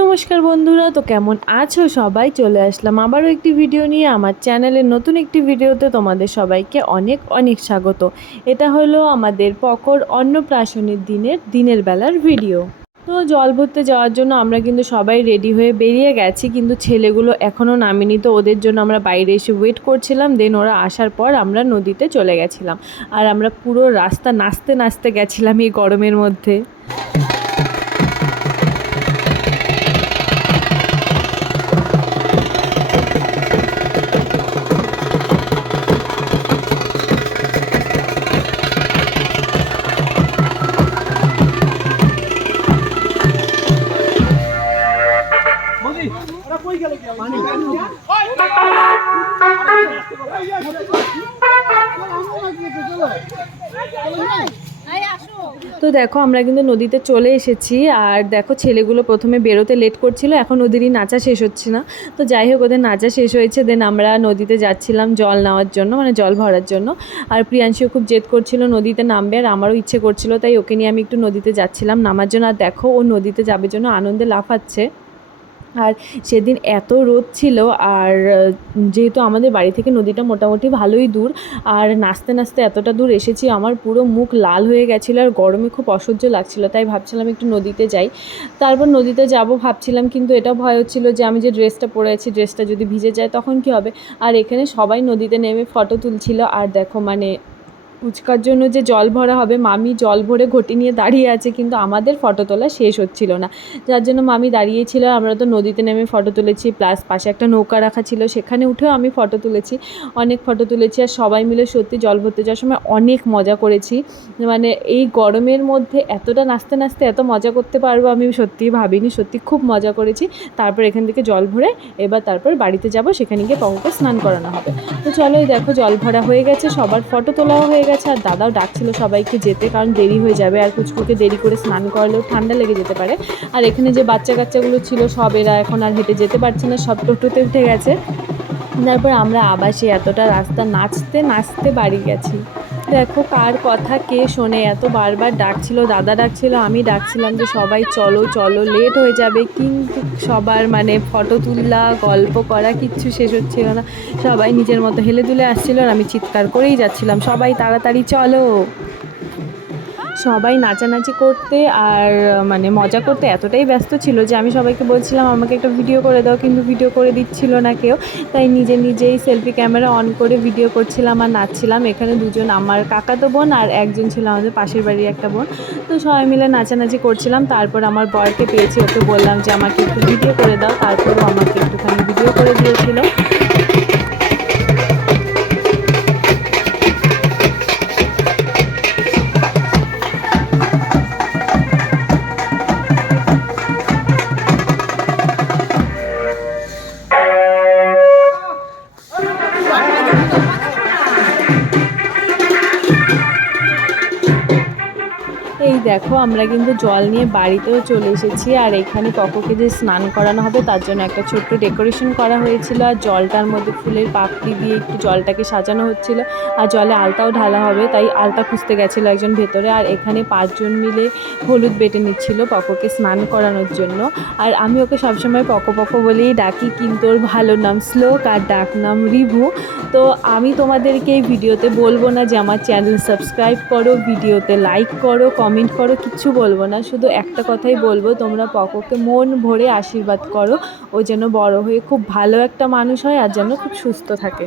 নমস্কার বন্ধুরা, তো কেমন আছো সবাই? চলে আসলাম আবারও একটি ভিডিও নিয়ে। আমার চ্যানেলের নতুন একটি ভিডিওতে তোমাদের সবাইকে অনেক অনেক স্বাগত। এটা হলো আমাদের পকর অন্নপ্রাশনের দিনের দিনের বেলার ভিডিও তো জল ভরতে যাওয়ার জন্য আমরা কিন্তু সবাই রেডি হয়ে বেরিয়ে গেছি, কিন্তু ছেলেগুলো এখনও নামেনি, তো ওদের জন্য আমরা বাইরে এসে ওয়েট করছিলাম। দেন ওরা আসার পর আমরা নদীতে চলে গেছিলাম। আর আমরা পুরো রাস্তা নাচতে নাচতে গেছিলাম এই গরমের মধ্যে। তো দেখো, আমরা কিন্তু নদীতে চলে এসেছি আর দেখো, ছেলেগুলো প্রথমে বেরোতে লেট করছিল, এখন ওদেরই নাচা শেষ হচ্ছে না। তো যাই হোক, ওদের নাচা শেষ হয়েছে দেন আমরা নদীতে যাচ্ছিলাম জল নেওয়ার জন্য মানে জল ভরার জন্য। আর প্রিয়াংশীও খুব জেদ করছিল নদীতে নামবে আর আমারও ইচ্ছে করছিল, তাই ওকে নিয়ে আমি একটু নদীতে যাচ্ছিলাম নামার জন্য। আর দেখো, ও নদীতে যাবে জন্য আনন্দে লাফাচ্ছে। আর সেদিন এত রোদ ছিল আর যেহেতু আমাদের বাড়ি থেকে নদীটা মোটামুটি ভালোই দূর, আর নাচতে নাচতে এতটা দূর এসেছি, আমার পুরো মুখ লাল হয়ে গেছিল আর গরমে খুব অসহ্য লাগছিল, তাই ভাবছিলাম একটু নদীতে যাই। তারপর নদীতে যাব ভাবছিলাম, কিন্তু এটা ভয় হচ্ছিল যে আমি যে ড্রেসটা পরে আছি, ড্রেসটা যদি ভিজে যায় তখন কি হবে? আর এখানে সবাই নদীতে নেমে ফটো তুলছিল, আর দেখো মানে ফুচকার জন্য যে জল ভরা হবে, মামি জল ভরে ঘটি নিয়ে দাঁড়িয়ে আছে, কিন্তু আমাদের ফটো তোলা শেষ হচ্ছিল না। যার জন্য মামি দাঁড়িয়েছিল আমরা তো নদীতে নেমে ফটো তুলেছি প্লাস পাশে একটা নৌকা রাখা ছিল, সেখানে উঠেও আমি ফটো তুলেছি, অনেক ফটো তুলেছি, আর সবাই মিলে সত্যি জল ভরতে যাওয়ার সময় অনেক মজা করেছি। মানে এই গরমের মধ্যে এতটা নাচতে নাচতে এত মজা করতে পারব আমি সত্যিই ভাবিনি, সত্যি খুব মজা করেছি। তারপর এখান থেকে জল ভরে এবার তারপর বাড়িতে যাব, সেখানে গিয়ে পঙ্ককে স্নান করানো হবে। তো চলো দেখো, জল ভরা হয়ে গেছে, সবার ফটো তোলাও হয়ে গেছে আর দাদাও ডাকছিল সবাইকে যেতে, কারণ দেরি হয়ে যাবে আর কুচকুকে দেরি করে স্নান করালেও ঠান্ডা লেগে যেতে পারে। আর এখানে যে বাচ্চা কাচ্চাগুলো ছিল সব এরা এখন আর হেঁটে যেতে পারছে না, সব টোটোতে উঠে গেছে। তারপর আমরা আবার সেই এতটা রাস্তা নাচতে নাচতে বাড়ি গেছি। দেখো কার কথা কে শোনে। এত বারবার ডাকছিল, দাদা ডাকছিল, আমি ডাকছিলাম যে সবাই চলো চলো লেট হয়ে যাবে। কিন্তু সবার মানে ফটো তুললা, গল্প করা কিচ্ছু শেষ হচ্ছিল না। সবাই নিজের মতো হেলে দুলে আসছিল আর আমি চিৎকার করেই যাচ্ছিলাম। সবাই তাড়াতাড়ি চলো। সবাই নাচানাচি করতে আর মানে মজা করতে এতটাই ব্যস্ত ছিল যে আমি সবাইকে বলছিলাম, আমাকে একটা ভিডিও করে দাও। কিন্তু ভিডিও করে দিচ্ছিল না কেউ। তাই নিজে নিজেই সেলফি ক্যামেরা অন করে ভিডিও করছিলাম আর নাচছিলাম। এখানে দুজন আমার কাকাতো বোন আর একজন ছিল আমাদের পাশের বাড়ির একটা বোন। তো সবাই মিলে নাচানাচি করছিলাম। তারপর আমার বরকে পেয়েছি। ওকে বললাম যে, আমাকে একটু ভিডিও করে দাও। তারপরও আমাকে একটুখানি ভিডিও করে দিয়েছিল। দেখো, আমরা কিন্তু জল নিয়ে বাড়িতেও চলে এসেছি আর এখানে পকোকে যে স্নান করানো হবে তার জন্য একটা ছোট্ট ডেকোরেশন করা হয়েছিল আর জলটার মধ্যে ফুলের পাপড়ি দিয়ে একটু জলটাকে সাজানো হচ্ছিল আর জলে আলতাও ঢালা হবে, তাই আলতা খুঁজতে গেছিল একজন ভেতরে আর এখানে পাঁচজন মিলে হলুদ বেটে নিচ্ছিল পকোকে স্নান করানোর জন্য। আর আমি ওকে সবসময় পকো পকো বলেই ডাকি, কিন্তু ওর ভালো নাম শ্লোক আর ডাক নাম রিভু। তো আমি তোমাদেরকে এই ভিডিওতে বলব না যে আমার চ্যানেল সাবস্ক্রাইব করো, ভিডিওতে লাইক করো, কমেন্ট করো কিচ্ছু বলব না। শুধু একটা কথাই বলব, তোমরা পকোকে মন ভরে আশীর্বাদ করো। ও যেন বড় হয়ে খুব ভালো একটা মানুষ হয় আর যেন খুব সুস্থ থাকে।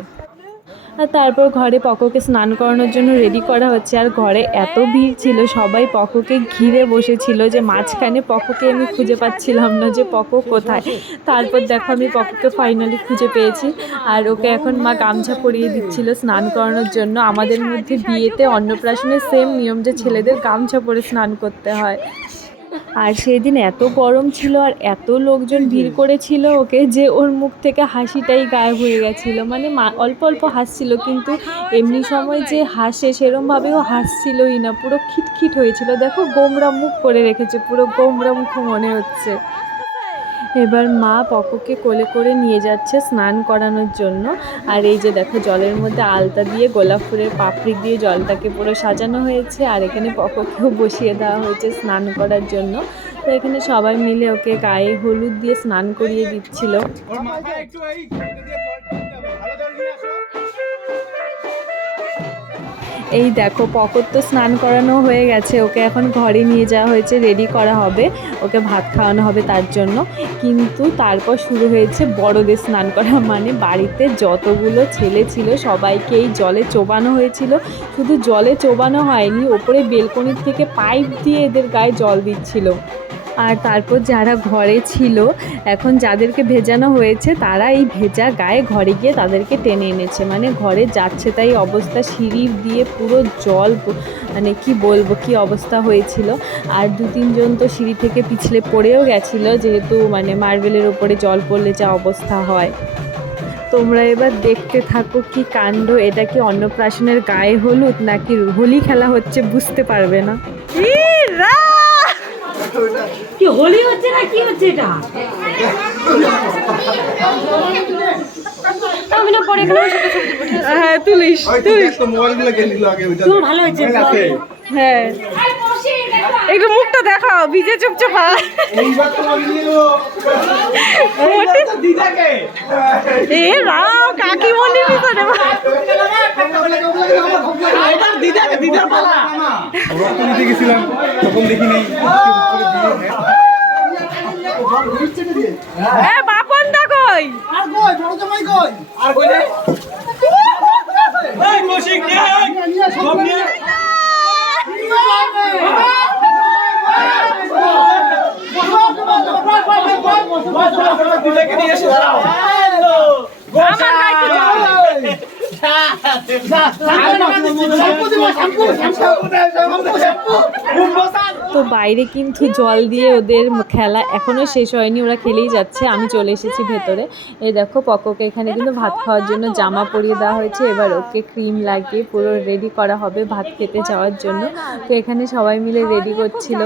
আর তারপর ঘরে পকোকে স্নান করানোর জন্য রেডি করা হচ্ছে। আর ঘরে এত ভিড় ছিল, সবাই পকোকে ঘিরে বসেছিল যে মাঝখানে পকোকে আমি খুঁজে পাচ্ছিলাম না যে পকো কোথায়। তারপর দেখো আমি পকোকে ফাইনালি খুঁজে পেয়েছি। আর ওকে এখন মা গামছা পরিয়ে দিচ্ছিল স্নান করানোর জন্য। আমাদের মধ্যে বিয়েতে অন্নপ্রাশনের সেম নিয়ম যে ছেলেদের গামছা পরে স্নান করতে হয়। আর সেদিন এত গরম ছিল আর এত লোকজন ভিড় করেছিল ওকে যে ওর মুখ থেকে হাসিটাই গায়েব হয়ে গেছিল। মানে মা- অল্প অল্প হাসছিল কিন্তু এমনি সময় যে হাসে সেরমভাবেও হাসছিলই না। পুরো খিটখিট হয়েছিল। দেখো গোমরা মুখ করে রেখেছে। পুরো গোমরা মুখ মনে হচ্ছে। এবার মা পকোকে কোলে করে নিয়ে যাচ্ছে স্নান করানোর জন্য। আর এই যে দেখো, জলের মধ্যে আলতা দিয়ে গোলাপ ফুলের পাপড়ি দিয়ে জলটাকে পুরো সাজানো হয়েছে। আর এখানে পকোকেও বসিয়ে দেওয়া হয়েছে স্নান করার জন্য। তো এখানে সবাই মিলে ওকে গায়ে হলুদ দিয়ে স্নান করিয়ে দিচ্ছিল। এই দেখো পকর তো স্নান করানো হয়ে গেছে। ওকে এখন ঘরে নিয়ে যাওয়া হয়েছে রেডি করা হবে। ওকে ভাত খাওয়ানো হবে তার জন্য। কিন্তু তারপর শুরু হয়েছে বড়দের স্নান করা। মানে বাড়িতে যতগুলো ছেলে ছিল, সবাইকে এই জলে চোবানো হয়েছিল। শুধু জলে চোবানো হয়নি, ওপরে বেলকনির থেকে পাইপ দিয়ে এদের গায়ে জল দিচ্ছিল। আর তারপর যারা ঘরে ছিল, এখন যাদেরকে ভেজানো হয়েছে, তারা এই ভেজা গায়ে ঘরে গিয়ে তাদেরকে টেনে এনেছে। মানে ঘরে যাচ্ছে তাই অবস্থা, সিঁড়ি দিয়ে পুরো জল মানে কি বলব, কি অবস্থা হয়েছিল। আর দু তিনজন তো সিঁড়ি থেকে পিছলে পড়েও গেছিল, যেহেতু মানে মার্বেলের ওপরে জল পড়লে যা অবস্থা হয়। তোমরা এবার দেখতে থাকো কি কাণ্ড, এটা কি অন্নপ্রাশনের গায়ে হলুদ, নাকি হোলি খেলা হচ্ছে বুঝতে পারবে না। হোলি হচ্ছে না কি হচ্ছে এটা? আমি না পরে এখানে বসে ছবি তুলবো, ঠিক আছে? হ্যাঁ তুলিস ওই তো দেখ তো মোবাইলগুলো গেল দিল আগে ওইটা তোমার ভালো হয়েছে হ্যাঁ একটু মুখটা দেখাও ভিজে চুপচাপা এইবার তো বলিও দিদাকে। এ রাম কাকিমণির ভিতরে দিদাকে দিদার পালা। গেছিলাম তখন দেখি নেই এ বাপন দা কই আর কইলে এই কৌশিক নিয়ে আয় সব নিয়ে আয়। দিদাকে নিয়ে এসে দাঁড়াও তো বাইরে কিন্তু জল দিয়ে ওদের খেলা এখনও শেষ হয়নি, ওরা খেলেই যাচ্ছে, আমি চলে এসেছি ভেতরে। এ দেখো পকোকে এখানে কিন্তু ভাত খাওয়ার জন্য জামা পরিয়ে দেওয়া হয়েছে, এবার ওকে ক্রিম লাগিয়ে পুরো রেডি করা হবে ভাত খেতে যাওয়ার জন্য। তো এখানে সবাই মিলে রেডি করছিল।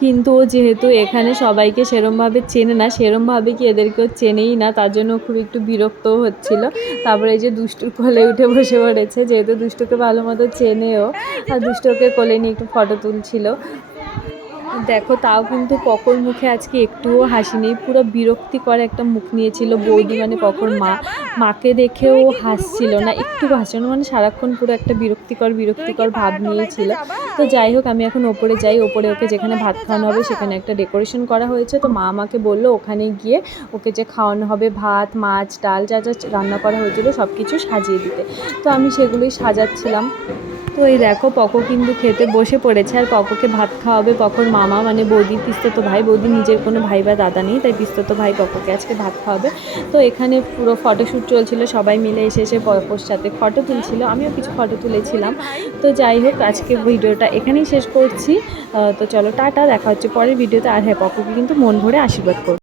কিন্তু ও যেহেতু এখানে সবাইকে সেরমভাবে চেনে না, সেরমভাবে কি এদেরকেও চেনেই না, তার জন্য খুব একটু বিরক্তও হচ্ছিল। তারপরে এই যে দুষ্টুর কোলে উঠে বসে পড়েছে, যেহেতু দুষ্টুকে ভালো মতো চেনেও, আর দুষ্টুকে কোলে নিয়ে একটু ফটো তুলছিল। দেখো, তাও কিন্তু পকর মুখে আজকে একটুও হাসি নেই। পুরো বিরক্তিকর একটা মুখ নিয়েছিল বৌদি মানে পকর মা। মাকে দেখেও হাসছিল না একটু হাসছিল মানে সারাক্ষণ পুরো একটা বিরক্তিকর বিরক্তিকর ভাব নিয়েছিল। তো যাই হোক, আমি এখন ওপরে যাই। ওপরে ওকে যেখানে ভাত খাওয়ানো হবে, সেখানে একটা ডেকোরেশন করা হয়েছে। তো মা আমাকে বলল, ওখানে গিয়ে ওকে যে খাওয়ানো হবে, ভাত, মাছ, ডাল, যা যা রান্না করা হয়েছিল সব কিছু সাজিয়ে দিতে। তো আমি সেগুলোই সাজাচ্ছিলাম। তো এই দেখো, পকো কিন্তু খেতে বসে পড়েছে। আর পকোকে ভাত খাওয়াবে পকোর মামা মানে বৌদির পিস্তত ভাই। বৌদি নিজের কোনো ভাই বা দাদা নেই, তাই পিস্তত ভাই পকোকে আজকে ভাত খাওয়াবে। তো এখানে পুরো ফটোশ্যুট চলছিল, সবাই মিলে এসে এসে পকোর সাথে ফটো তুলছিল। আমিও কিছু ফটো তুলেছিলাম। তো যাই হোক, আজকে ভিডিওটা এখানেই শেষ করছি। তো চলো, টাটা, দেখা হচ্ছে পরের ভিডিওতে। আর হ্যাঁ পকোকে কিন্তু মন ভরে আশীর্বাদ করো।